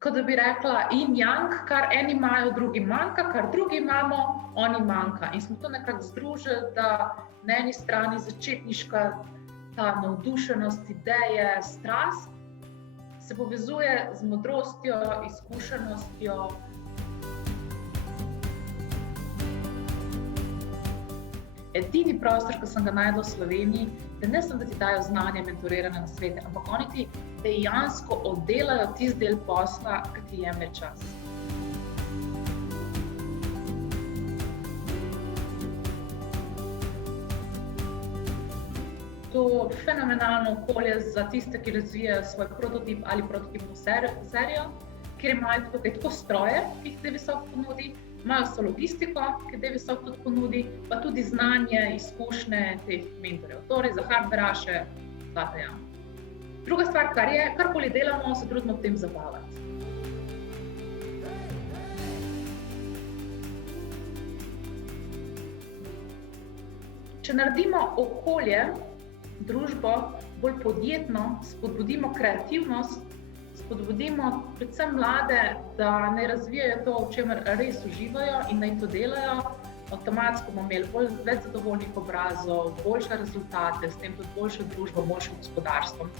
kot da bi rekla yin yang, kar eni imajo, drugi manjka, kar drugi imamo, oni manjka. In smo to nekako združili, da na eni strani začetniška ta navdušenost, ideje, strast se povezuje z modrostjo, izkušenostjo. Edini prostor, ki sem ga našla v Sloveniji, da ne samo, da ti dajo znanje, mentoriranje, nasvete, ampak oni ti dejansko oddelajo tisti del posla, ki ti jemlje čas. To fenomenalno okolje za tiste, ki razvijajo svoj prototip ali prototipno serijo, kjer imajo tako stroje, ki jih Devisoft ponudi, imajo so logistiko, ki Devisoft tudi ponudi, pa tudi znanje, izkušnje teh mentorjev. Torej, za hardveraše, zlata jama. Druga stvar, karkoli delamo, se trudimo v tem zabavati. Če naredimo okolje, družbo bolj podjetno, spodbudimo kreativnost, spodbudimo predvsem mlade, da naj razvijajo to, v čemer res uživajo in naj to delajo, avtomatsko bomo imeli več zadovoljnih obrazov, boljše rezultate, s tem tudi boljšo družbo, boljše gospodarstvo.